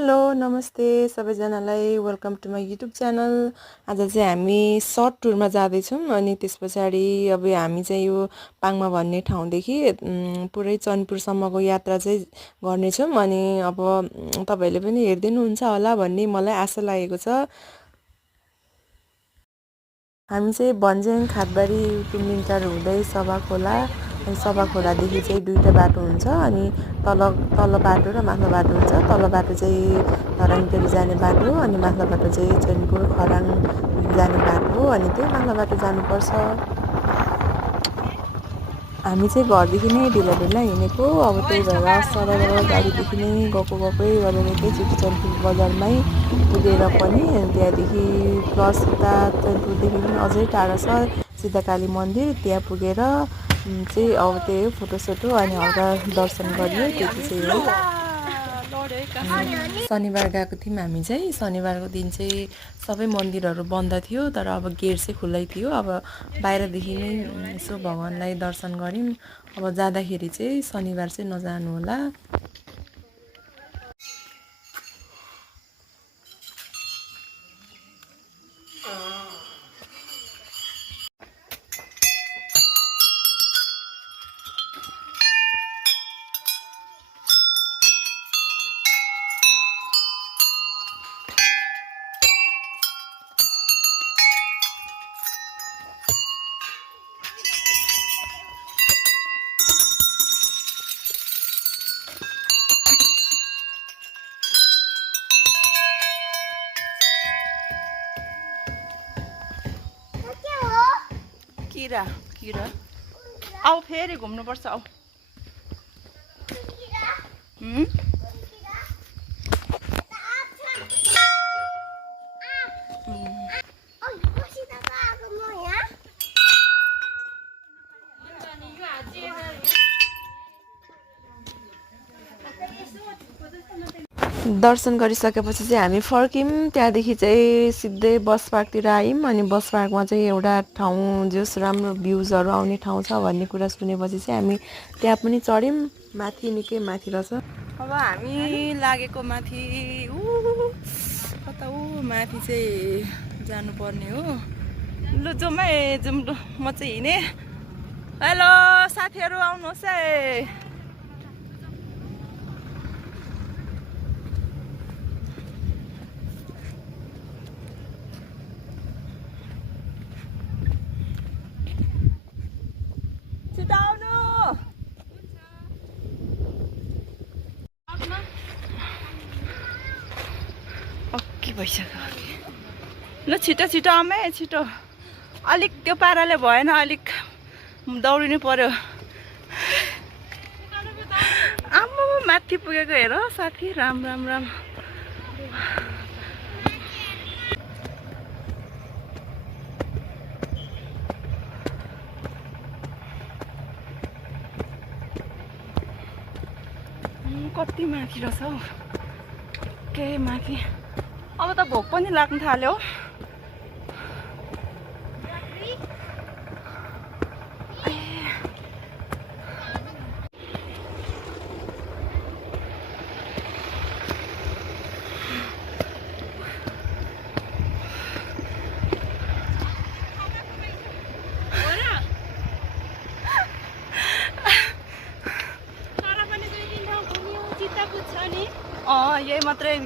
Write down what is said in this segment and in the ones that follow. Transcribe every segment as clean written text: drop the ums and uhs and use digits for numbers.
Hello नमस्ते सबैजनालाई welcome to my YouTube channel. आज चाहिँ हामी सर्ट टुरमा जाँदैछौँ अनि त्यस पछाडि अब हामी चाहिँ यो पाङमा भन्ने ठाउँदेखि पुरै चनपुरसम्मको यात्रा चाहिँ गर्नेछौँ। अनि अब तपाईहरूले पनि हेर्दिनुहुन्छ होला भन्ने मलाई आशा लागेको छ। हामी चाहिँ भन्ज्याङ खातबारी तुमलिङटार हुँदै सभा खोला अनि सभा खोलादेखि चाहिँ दुईटा बाटो हुन्छ अनि तल बाटो र माथिल्लो बाटो हुन्छ। तल बाटो चाहिँ धरानीटरी जाने बाटो अनि माथिल्लो बाटो चाहिँ चैनपुर खराङ जाने बाटो हो अनि त्यही माथिल्लो बाटो जानुपर्छ। हामी चाहिँ घरदेखि नै ढिला ढिला हिँडेको अब त्यही भएर सरर गाडीदेखि नै गएकै गरेर एकैचोटि चैनपुर बजारमै पुगेर पनि त्यहाँदेखि प्लस उता चैनपुरदेखि पनि अझै टाढा छ सिद्धकाली मन्दिर, त्यहाँ पुगेर चाहिँ अब त्यही हो फोटोसोटो अनि हल्का दर्शन गरियो त्यति चाहिँ हो। शनिबार गएको थियौँ हामी चाहिँ। शनिबारको दिन चाहिँ सबै मन्दिरहरू बन्द थियो तर अब गेट चाहिँ खुल्लै थियो। अब बाहिरदेखि नै यसो भगवान्लाई दर्शन गऱ्यौँ। अब जाँदाखेरि चाहिँ शनिबार चाहिँ नजानु होला। किरा किरा आऊ फेरि घुम्नुपर्छ आऊ। दर्शन गरिसकेपछि चाहिँ हामी फर्क्यौँ। त्यहाँदेखि चाहिँ सिधै बस पार्कतिर आयौँ अनि बस पार्कमा चाहिँ एउटा ठाउँ जस राम्रो भ्युजहरू आउने ठाउँ छ भन्ने कुरा सुनेपछि चाहिँ हामी त्यहाँ पनि चढ्यौँ। माथि निकै माथि रहेछ। अब हामी लागेको माथि कता माथि चाहिँ जानुपर्ने हो। लु जाउँ है जाउँ लु म चाहिँ हिँडेँ। हेलो साथीहरू आउनुहोस् है। भइसक्यो ल छिटो छिटो आमै छिटो। अलिक त्यो पाराले भएन, अलिक दौडिनु पर्यो। आम्मा माथि पुगेको हेर साथी। राम राम राम। कति माथि रहेछ हौ, के माथि। अब त भोक पनि लाग्न थाल्यो।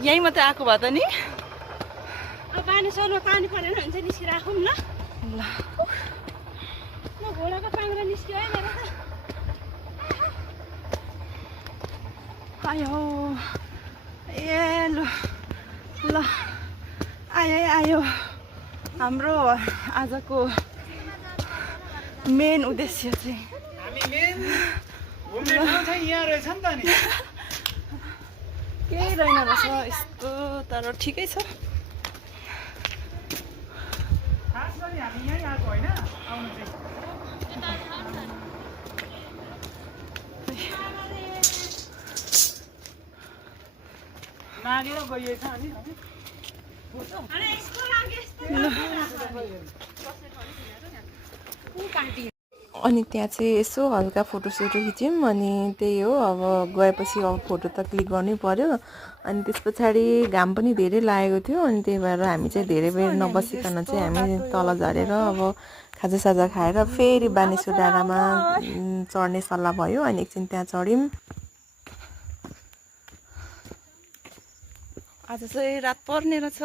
यही मात्रै आएको भए त नि बानेश्वरमा पानी परेन भने चाहिँ निस्किराखौँ न। ल म घोडाको पाङ्ग्रा निस्क्यो है मेरो त। आयो ए ल ल आयो आयो हाम्रो आजको मेन उद्देश्य चाहिँ हामी मेन घुम्ने ठाउँ चाहिँ यहाँ रहेछ नि त नि। केही रहेन रहेछ यस्तो तर ठिकै छ। खास गरी हामी यहीँ आएको होइन आउनु चाहिँ। मागेर गइएछ अनि अनि त्यहाँ चाहिँ यसो हल्का फोटोसोटो खिच्यौँ अनि त्यही हो अब गएपछि अब फोटो त क्लिक गर्नै पर्यो अनि त्यस पछाडि घाम पनि धेरै लागेको थियो अनि त्यही भएर हामी चाहिँ धेरै बेर नबसिकन चाहिँ हामी तल झरेर अब खाजासाजा खाएर फेरि बानेश्वर डाँडामा चढ्ने सल्लाह भयो अनि एकछिन त्यहाँ चढ्यौँ। आज चाहिँ रात पर्ने रहेछ।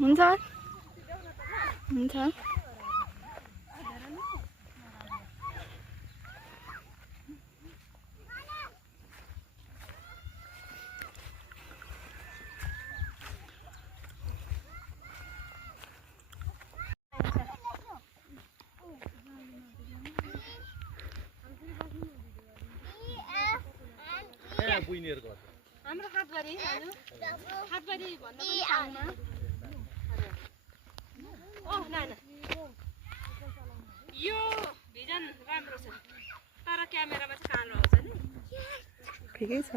हुन्छ हुन्छ हाम्रो हातबारी हातबारी भन्दा पनि ठाउँमा ओह नाना यो भिजन राम्रो छ तर क्यामेरामा चाहिँ कालो आउँछ नि ठिकै छ।